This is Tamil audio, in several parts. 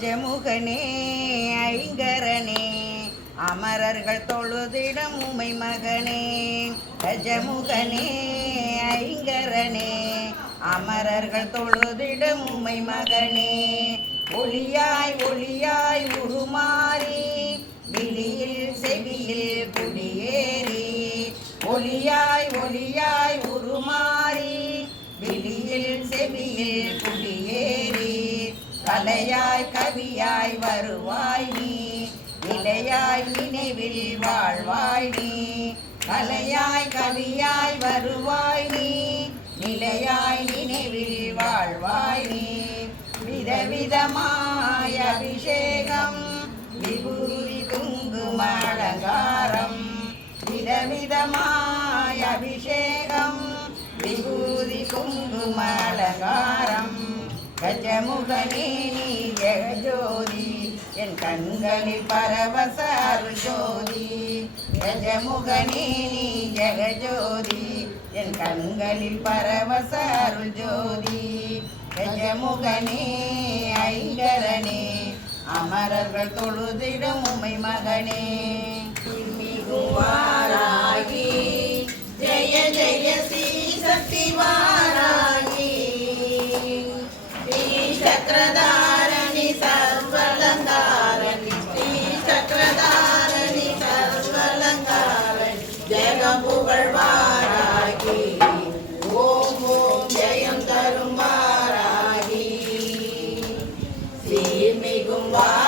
கஜமுகனே ஐங்கரனே அமரர்கள் தொழுதிடம் உமை மகனே. கஜமுகனே ஐங்கரனே அமரர்கள் தொழுதிடம் உமை மகனே. ஒளியாய் ஒளியாய் உருமாறி விழியில் செவியில் குடியேறி ஒளியாய் ஒளியாய் உருமாறி கலையாய் கவியாய் வருவாய் நீ நிலையாய் நினைவில் வாழ்வாய் நீ. கலையாய் கவியாய் வருவாய் நீ நிலையாய் நினைவில் வாழ்வாய் நீ. விதவிதமாய் அபிஷேகம் விபூதி குங்கும அலங்காரம். விதவிதமாய் அபிஷேகம் விபூதி குங்கும அலங்காரம். கஜமுகனே நீ ஜெகஜோதி என் கண்களில் பரவச ஜோதி கஜமுகனே நீ ஜெகஜோதி என் கண்களில் பரவச ஜோதி கஜமுகனே ஐங்கரனே அமரர்கள் தொழுதிடும் உமை மகனே மிகுவாராகி ஜெய ஜெய ஸ்ரீ சக்திவாராகி சக்கரதாரணி சர்வலங்காரணி ஸ்ரீ சக்கரதாரணி சர்வலங்காரணி ஜெகம் புகழ்வாராகி ஓம் ஓம் ஜெயம் தரும் வாராகி சீர்மிகும் வாராகி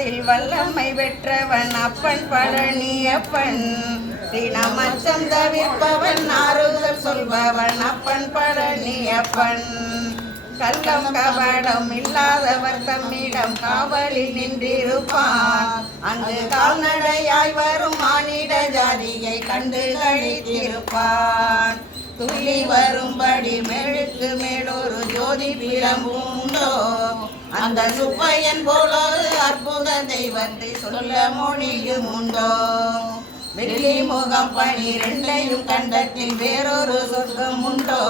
அதில் வல்லமை பெற்றவன் அப்பன் பழனி அப்பன் தினமச்சம் தவிர்ப்பவன் ஆறுதல் சொல்பவன் அப்பன் பழனி அப்பன் கள்ளம் கபடம் இல்லாதவர் தம்மிடம் காவலில் நின்றிருப்பான் அங்கு கால்நடையாய் வரும் மானிட ஜாதியை கண்டு கழித்திருப்பான் துள்ளி வரும்படி மேலுக்கு மேலொரு ஜோதி பிளம்புண்டோ? உண்டோ அந்த சுப்பையன் போல அற்புத தெய்வத்தை சொல்ல மொழியும் உண்டோ? வெள்ளி முகம் பனிரெண்டையும் கண்டத்தில் வேறொரு சொர்க்கம் உண்டோ?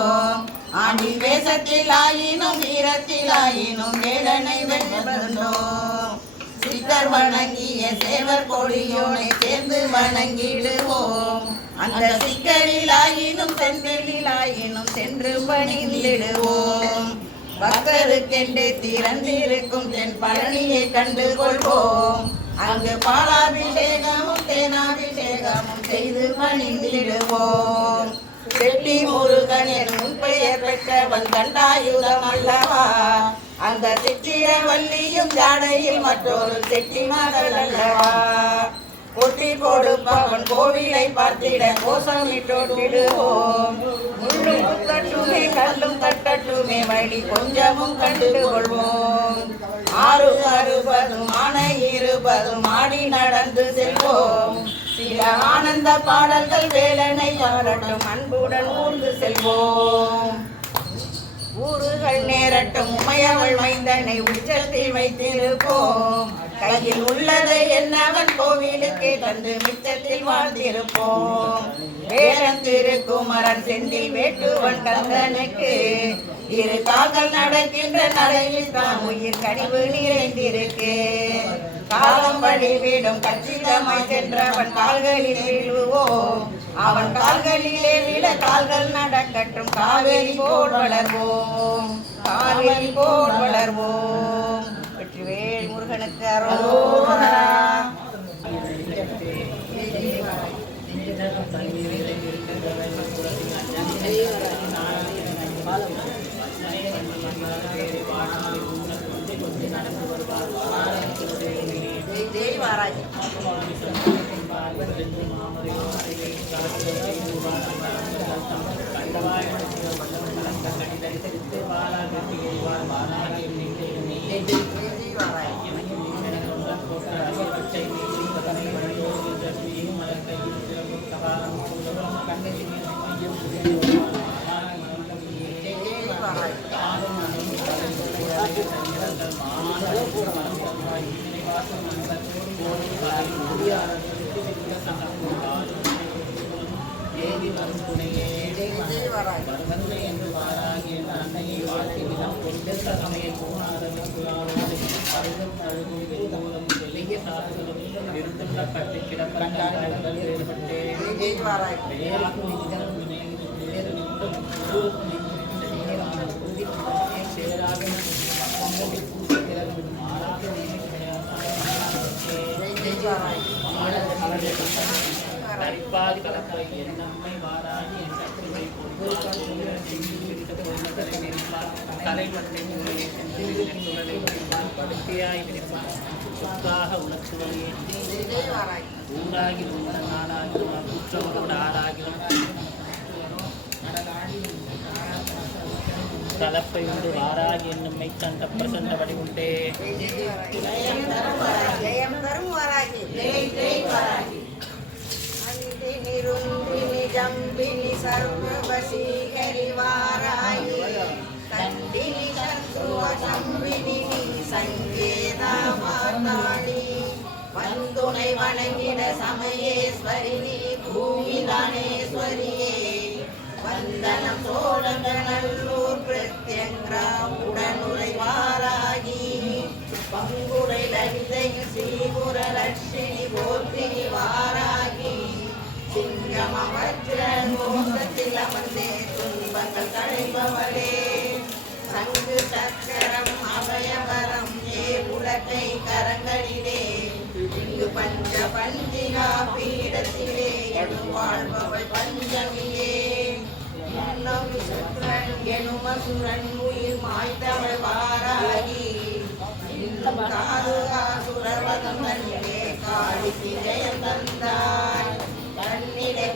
ஆண்டி வேஷத்தில் ஆயினும் வீரத்தில் ஆயினும் வேடனை வென்றதுண்டோ? சித்தர் வணங்கிய சேவர் கொடியோனை சேர்ந்து வணங்கிடுவோம். அந்த சிக்கலில் ஆயினும் செந்தலில் ஆயினும் சென்று பணிந்திடுவோம் பக்தருக்கென்று திறந்திருக்கும் தென் பழனியை கண்டு கொள்வோம். அங்கு பாலாபிஷேகமும் தேனாபிஷேகமும் செய்து பணிந்திடுவோம். செட்டி முருகன் என் பெயர் பெற்றவன் கண்டாயுதம் அல்லவா? அந்த சித்திரவல்லியும் ஜாடையில் மற்றொரு செட்டி மகள் அல்லவா? கொட்டி கொடுப்பவன் கோவிலை பார்த்திட கோஷமிட்டோடிடுவோம் முள்ளும் குத்தட்டுமே கல்லும் தட்டட்டுமே வழி கொஞ்சமும் கண்டு கொள்வோம் ஆறு அறுபதும் ஆனை இருபதும் ஆடி நடந்து செல்வோம். சில ஆனந்த பாடல்கள் வேலனை பாடட்டும் அன்புடன் ஊர்ந்து செல்வோம். ஊறுகள் நேரட்டும் உமையவள் மைந்தனை உச்சத்தில் வைத்திருப்போம். கையில் உள்ளதை என்னவன் கோவிலுக்கு தந்து மிச்சத்தில் வாழ்ந்திருப்போம். வேலன் திருக்குமரன் செந்தில் வேட்டுவன் கந்தனுக்கு இரு கால்கள் நடக்கின்ற நடையில் தான் உயிர் கழிவு நிறைந்திருக்கு. காலம் வழிவிடும் கச்சிதமாய் சென்றவன் கால்களில் விழுவோம். அவன் கால்களிலே விழ கால்கள் நடக்கட்டும். காவேரி போல் வளர்வோம். காவேரி போல் வளர்வோம். முருகனுக்கு அரோகரா ஜெய் ஜெய் ஜெய் ஜெய் வாராஜி ஜெய் ஜெய் வாராஜி அரிப்பாதி கலப்பை என்னம்மை தலைவட்டை படுக்கையாய் விரிப்பான் சொத்தாக உணர்த்துவதே ஊராகி உள்ள நாடாகிலும் குற்றங்களோடு ஆறாகிலும் கலப்பை உண்டு வாராகி என்னும் மைத்தன் பிரசண்ட வடி உண்டே வந்தனம் சோழங்களூர் பிரத்யங்கரா உடனுரை வாராகி பங்குரை லலிதையில் ஸ்ரீபுர லட்சுமி போற்றினி வாராகி சிங்கம் அமர்ந்த கோஷத்தில் அமர்ந்தே துன்பங்கள் களைபவரே சங்கு சக்கரம் அபயவரம் ஏ உலகை கரங்களிலே இங்கு பஞ்ச பஞ்சிகா பீடத்திலே எனும் வாழ்பவள் சுக்ரன் எனும் அசுரன் உயிர் மாய்த்தவள் வாராகி இன்னும் காருகாசுரவதம் தன்னிலே காளிக்கு ஜெயம்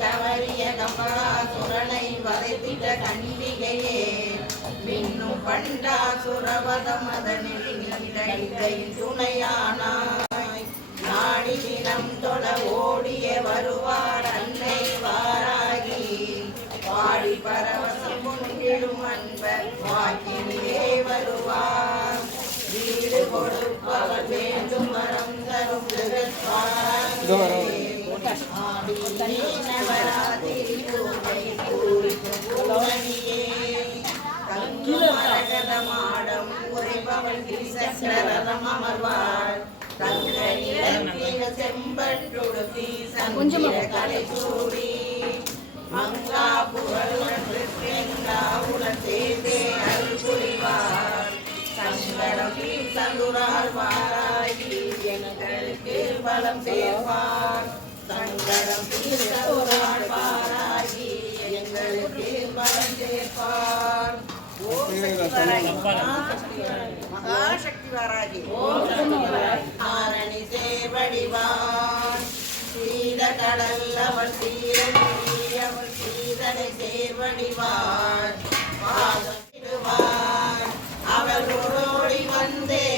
தவறிய கம்பகாசுரனை வதைத்திட்ட கண்டிகையே மின்னும் பண்டாசுரவதம் அதனில் துணையானாய் நாடி தினம் தொட ஓடிய வருவார் அன்னை வாராகி பாடி பரவசம் வீடும் அன்பர் வாக்கினிலே வருவார் வீடு கொடுப்பவர் வேண்டும் மரம் தரும் ஜெகத்வாராகி. ஆடி நவராத்திரி பூஜை பூரிக்கும் கிரிசக்கரதம் தங்க செம்பட்டுடுத்தி கலை சூடி மங்களா புகழுடன் பெங்களாவுடன் சேர்ந்தே அருள் புரிவார் சங்கடம் தந்துரால் வாராகி எங்களுக்கு பலம் அவனை சேர்வடிவார் அவர்களோடி வந்தே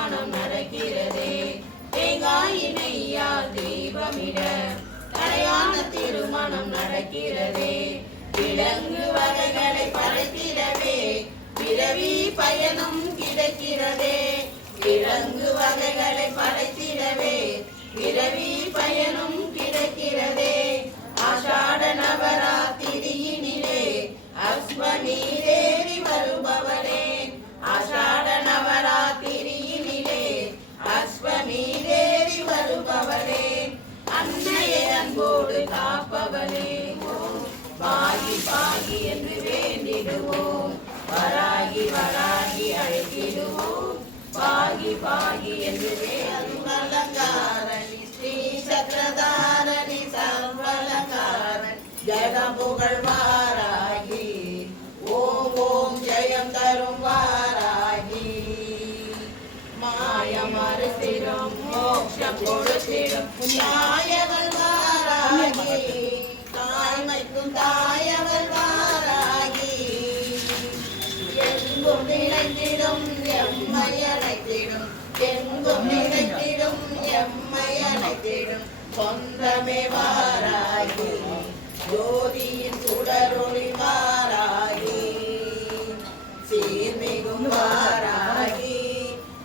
திருமணம் நடக்கிறதே. தேங்காயினையா தெய்வமிட கரையான திருமணம் நடக்கிறதே. விலங்கு வகைகளை படைக்கிறதே பிறவி பயனும் கிடைக்கிறதே. விலங்கு வகைகளை படைத்திடவே பிறவி பயனும் அன்போடு காப்பவனே. பாகி பாகி என்று வேண்டிடுவோம். வராகி வராகி அழைத்திடுவோம். பாகி பாகி என்று வேண்டிடுவோம். ஸ்ரீ சக்கரதாரணி சர்வலகாரணி ஜெயம் புகழ் வாராகி ஓம் ஓம் ஜெயம் தரும் வாராகி மாயமறுத்திடும் மோட்சம் கொடுத்திடும். நாயகன் சொந்தமே வாராகி ஜோதியின் சுடரொளி வாராகி சீர்மிகும் வாராகி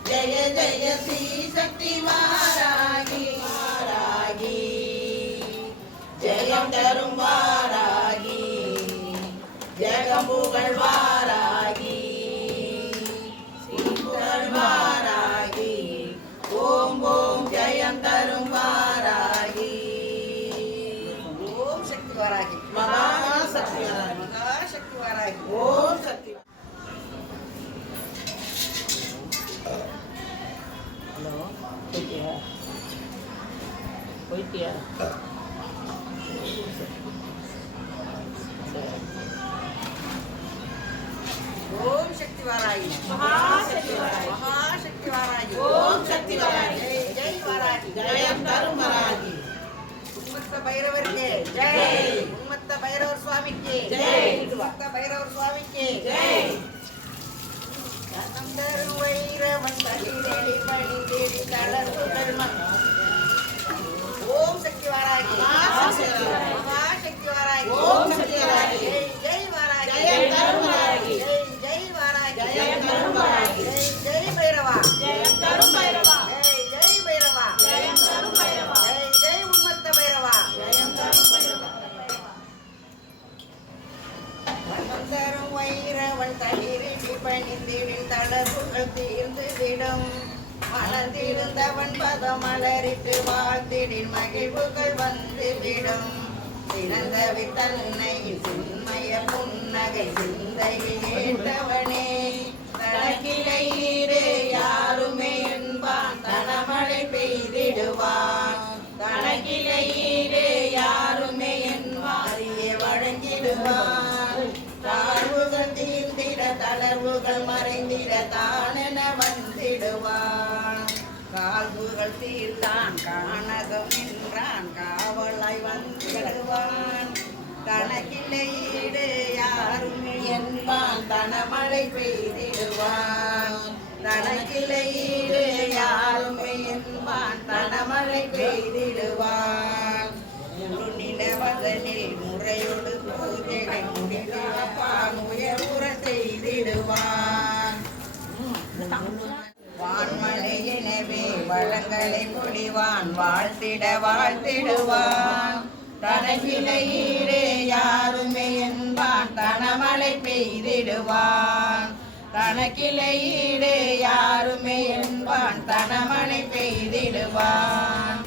ஜய ஜய ஸ்ரீ சக்தி வாராகி தரும் வாராகி. ஜெகம் புகழ் வாராகி. புகழ் வாராகி. ஓம் ஓம் ஜெயம் தரும் வாராகி. ஓம் சக்தி வாராகி. மகா சக்தி மகா சக்தி வாராகி. ஓம் சக்தி ஹலோ போயிட்டியா? போயிட்டியா? மலர்ந்திருந்தவன் பதமலரிட்டு வாழ்த்திடின் மகிழ்வுகள் வந்துவிடும். சிறந்தவி தன்னை சின்மய புன்னகை சிந்தையில் ஏற்றவனே தனக்கிளையீரே யாருமே என்பான். தனமழை பெய்திடுவான். தனக்கிளையீரே யாருமே என்பாரியே வழங்கிடுவான். தாழ்வுகள் தீர்ந்திட தளர்வுகள் மறைந்து கால்புகள் தீர்ந்தான் காணகம் நின்றான் காவலாய் வந்திடுவான் கணக்கில்லை ஈடு யாரும் என்பான். தனமழை பெய்திடுவான். கணக்கில்லை ஈடு யாரும் என்பான். தனமழை பெய்திடுவான். முழு நிலவதனில் முறையோடு பூஜைகள் முடிவான் உயர்வுற செய்திடுவான். வான்மலை வளங்களை பொழிவான் வாழ்த்திட வாழ்த்திடுவான். தனகிலையீடே யாருமே என்பான் தனமழை பெய்திடுவான். தனக்கிளையீடே யாருமே என்பான் தனமழை பெய்திடுவான்.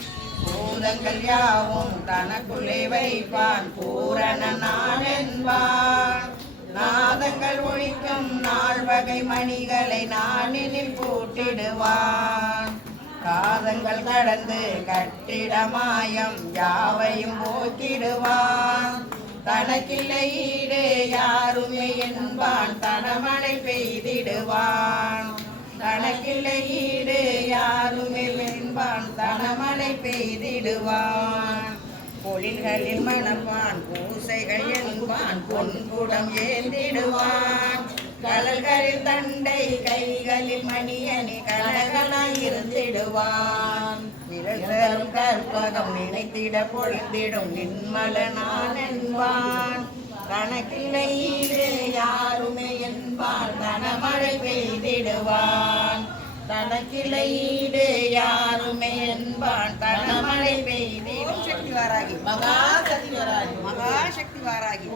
பூதங்கள் யாவும் தனக்குள்ளே வைப்பான் பூரண நான் என்பான். நாதங்கள் ஒழிக்கும் நாள் வகை மணிகளை நானினில் பூட்டிடுவான். காதங்கள் கடந்து கட்டிடமாயம் யாவையும் போக்கிடுவான். தனக்கில்லை ஈடு யாருமே என்பான் தனமழை பெய்திடுவான். தனக்கில்லை ஈடு யாருமே என்பான் தனமழை பெய்திடுவான். பொழில்களில் மணப்பான் பூசைகள் என்பான் பொன்குடம் ஏந்திடுவான். கடல்களில் தண்டை கைகளில் மணியணி கனகனாய் இருந்திடுவான் விரல் கற்பகம் நினைத்திட பொழுந்திடும் நின்மல நான் என்பான். கணக்கில்லை யாருமே என்பான் தனமழை பெய்திடுவான். தனக்கில்லை யாருமே என்பான் தனமழை பெய்து வாராகி மகாசக்தி வாராகி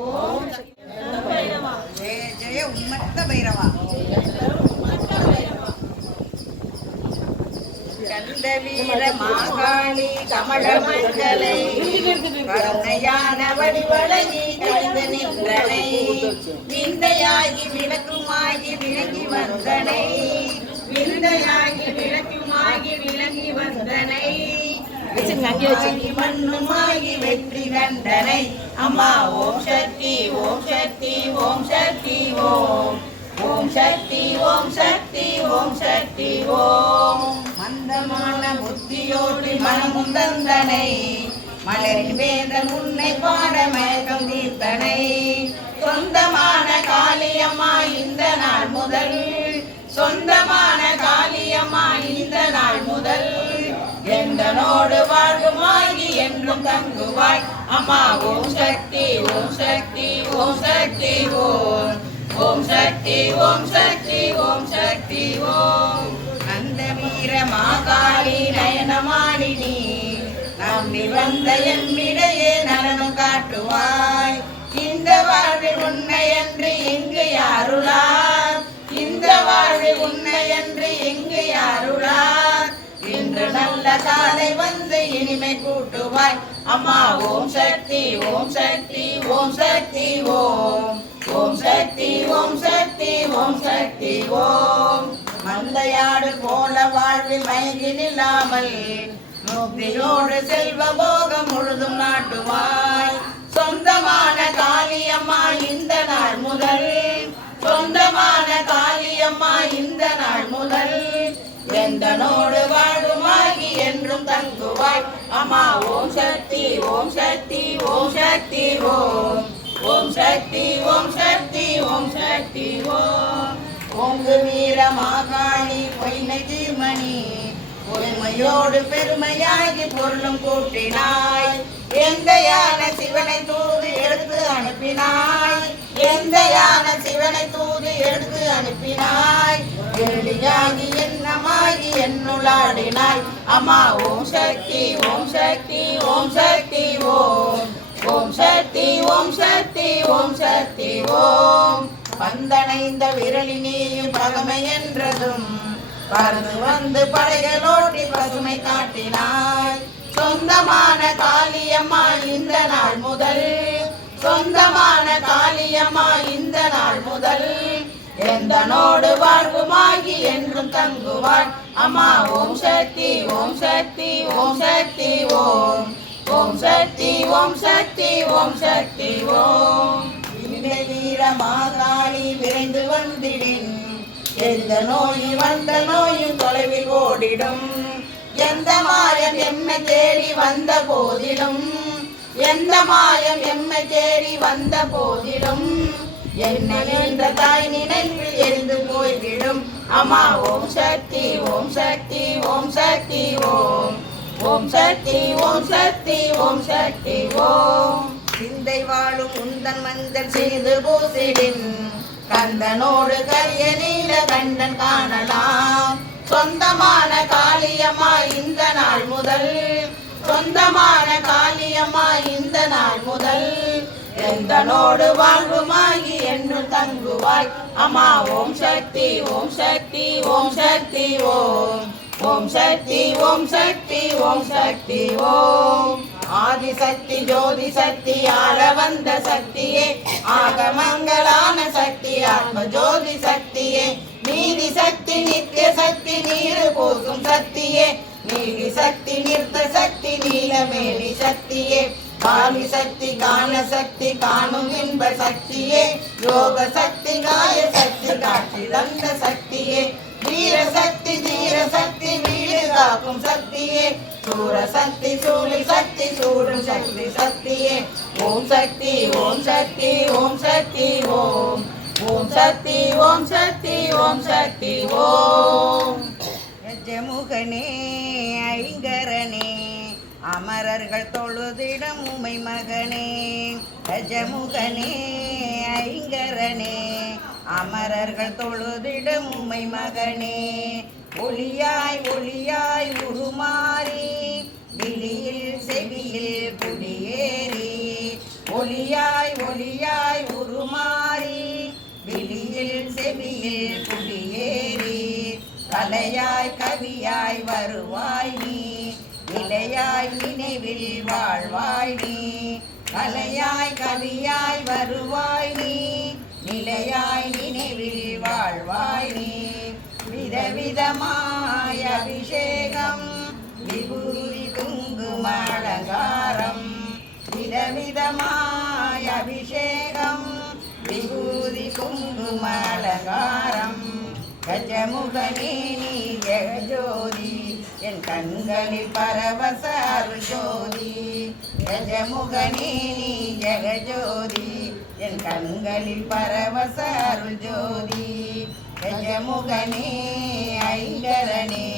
ஜெய ஜெய உம்மத்த பைரவா கந்த வீர மாகாளி கமல மண்டலை கருணையான வடிவழகி கழிந்து நின்றனை விந்தையாகி விளக்குமாகி விளங்கி வந்தனை விந்தையாகி விளக்குமாகி விளங்கி வந்தனை மண்ணுமாகி வெற்றி கண்டனை அம்மா ஓம் சக்தி ஓம் சக்தி ஓம் சக்தி ஓம் ஓம் சக்தி ஓம் சக்தி ஓம் சக்தி ஓம் மந்தமான புத்தியோடு மனமும் தந்தனை மலரின் வேந்தன் உன்னை பாட மயக்கம் தீர்த்தனை சொந்தமான காளியம்மா இந்த நாள் முதல் சொந்தமான எந்தனோடு வாழ்வுமாகி என்றும் தங்குவாய். அம்மா ஓம் சக்தி ஓம் சக்தி ஓம் சக்தி ஓம். ஓம் சக்தி ஓம் சக்தி ஓம் சக்தி ஓம். அந்த வீர மாகாளி நயனமாளினி நம்பி வந்த எம்மிடையே நலனும் காட்டுவாய். இந்த வாழ்வில் உன்னை என்று எங்கு யாருளார்? இந்த வாழ்வில் உன்னை என்று எங்கு யாருளார்? இன்று நல்ல காலை வந்து இனிமை கூட்டுவாய். அம்மா ஓம் சக்தி ஓம் சக்தி ஓம் சக்தி ஓம். ஓம் சக்தி ஓம் சக்தி ஓம் சக்தி ஓம். மந்தையாடு போல வாழ்வில் மயங்கி நில்லாமல் முக்தியோடு செல்வ போகம் முழுதும் நாட்டுவாய். சொந்தமான காளியம்மா இந்த நாள் முதல். சொந்தமான காளியம்மா இந்த நாள் முதல். எந்தனோடு வாழுமாகி என்றும் தங்குவாய். அம்மா ஓம் சக்தி ஓம் சக்தி ஓம் சக்தி ஓம். ஓம் சக்தி ஓம் சக்தி ஓம் சக்தி ஓம். ஓங்கு வீர மாகாணி பொய்மை தீர்மணி. பொறுமையோடு பெருமையாகி பொருளும் கூட்டினாய். எந்த யானை சிவனை தூது எடுத்து அனுப்பினாய். எந்த யானை சிவனை தூது எடுத்து அனுப்பினாய். எளியாகி என்னமாகி என்னுளாடினாய் அம்மா ஓம் சக்தி ஓம் சக்தி ஓம் சக்தி ஓம். ஓம் சக்தி ஓம் சக்தி ஓம் சக்தி ஓம். வந்தனைந்த விரலினேயும் பகமை என்றதும் பறந்து வந்து படைகளோட்டி பசுமை காட்டினாய். சொந்தமான காளியம்மா இந்த நாள் முதல். சொந்தமான காளியம்மா இந்த நாள் முதல். எந்தனோடு வாழ்வுமாகி என்றும் தங்குவாள். அம்மா ஓம் சக்தி ஓம் சக்தி ஓம் சக்தி ஓம். ஓம் சக்தி ஓம் சக்தி ஓம் சக்தி ஓம். வீர மாகாளி விரைந்து வந்திடின் எந்த நோய் வந்த நோயும் தொலைவில் ஓடிடும். எந்த மாயம் எம்மை தேடி வந்த போதிலும். எந்த மாயம் எம்மை தேடி வந்த போதிலும். என்ன என்ற தாய் நினைவில் எரிந்து போய்விடும். அம்மா ஓம் சக்தி ஓம் சக்தி ஓம் சக்தி ஓம். ஓம் சக்தி ஓம் சக்தி ஓம் சக்தி ஓம். சிந்தை வாழும் உந்தன் மஞ்சள் செய்து பூசிடின். கந்தனோடு கரிய நீல கண்டன் காணலாம். சொந்தமான காளியம்மா இந்த நாள் முதல். சொந்தமான காளியம்மா இந்த நாள் முதல். செந்தனோடு வாழ்வுமாகி என்று தங்குவாய்? அம்மா ஓம் சக்தி ஓம் சக்தி ஓம் சக்தி ஓம். ஓம் சக்தி ஓம் சக்தி ஓம் சக்தி ஓம். ஆதிசக்தி ஜோதி சக்தி ஆள வந்த சக்தியே. ஆகமங்களான சக்தி ஆத்ம ஜோதி சக்தியே. நீதி சக்தி நித்திய சக்தி நீரு போகும் சக்தியே. நீதி சக்தி நிறுத்த சக்தி நீலமேலி சக்தியே. காளி சக்தி காண சக்தி காணும் இன்ப சக்தியே. யோக சக்தி காய சக்தி காட்சி தந்த சக்தியே. வீர சக்தி தீர சக்தி வீடு காக்கும் சக்தியே. சூர சக்தி சூழி சக்தி சூடும் சக்தி சக்தியே. ஓம் சக்தி ஓம் சக்தி ஓம் சக்தி ஓம். ஓம் சக்தி ஓம் சக்தி ஓம் சக்தி ஓம். ஜமுகனே ஐங்கரனே அமரர்கள் தொழுதிடம் உமை மகனே கஜமுகனே ஐங்கரனே. அமரர்கள் தொழுதிடம் உமை மகனே ஒளியாய் ஒளியாய் உருமாறி விழியில் செவியில் குடியேறி ஒளியாய் ஒளியாய் உருமாறி விழியில் செவியில் குடியேறி கலையாய் கவியாய் வருவாய் நீ. நிலையாய் நினைவில் வாழ்வாய் நீ. கலையாய் கவியாய் வருவாய் நீ. நிலையாய் நினைவில் வாழ்வாய் நீ. விதவிதமாய் அபிஷேகம் விபூதி குங்கும அலங்காரம். விதவிதமாய் அபிஷேகம் விபூதி குங்கும அலங்காரம். கஜமுகனே நீ ஜெகஜோதி என் கண்களில் பரவச அருள் ஜோதி கஜமுகனே நீ ஜெகஜோதி. என் கண்களில் பரவச அருள் ஜோதி கஜமுகனே ஐங்கரனே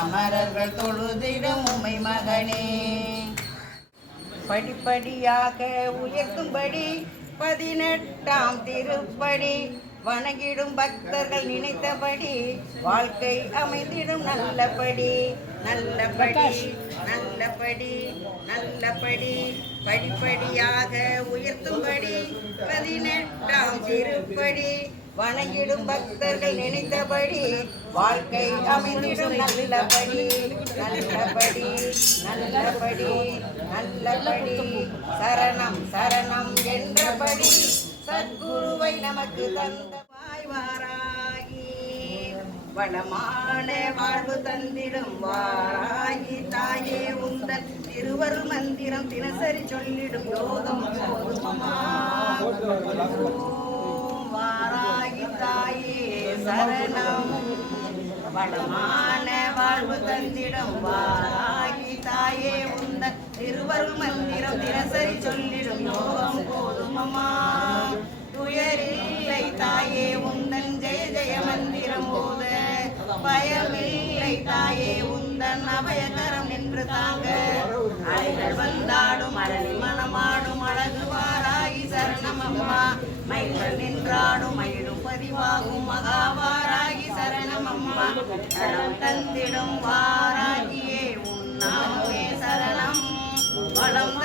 அமரர்கள் தொழுதிடும் உமை மகனே. படிப்படியாக உயர்த்தும்படி பதினெட்டாம் திருப்படி வணங்கிடும் பக்தர்கள் நினைத்தபடி வாழ்க்கை அமைந்திடும் நல்லபடி நல்லபடி நல்லபடி நல்லபடி படிப்படியாக உயர்த்தும்படி பதினெட்டாம் திருப்படி வணங்கிடும் பக்தர்கள் நினைத்தபடி வாழ்க்கை அமைந்திடும் நல்லபடி நல்லபடி நல்லபடி நல்லபடி. சரணம் சரணம் என்றபடி சத்குருவை நமக்கு தந்த வாராகி. வளமான வாழ்வு தந்திடும் வாராகி. தாயே உந்தன் திருவருள் மந்திரம் தினசரி சொல்லிடும் யோகம் வாராகி தாயே சரணம். வளமான வாழ்வு தந்திடும் வாராகி. தாயே உந்தன் திருவருள் மந்திரம் தினசரி சொல்லிடும் யோகம் போதுமமா துயரில்லை தாயே உந்தன் ஜெய ஜெய மந்திரம் போத பயமில்லை தாயே உந்தன் அபயகரம் என்று தாங்க. அலைகள் வந்தாடும் அரளி மனமாடும் அழகு வாராகி சரணம் அம்மா. மயில்கள் நின்றாடும் மயிலும் பதிவாகும் மகாவாராகி சரணம் அம்மா. தடம் தந்திடும் வாராகியே உன்னாமே சரணம். வளம்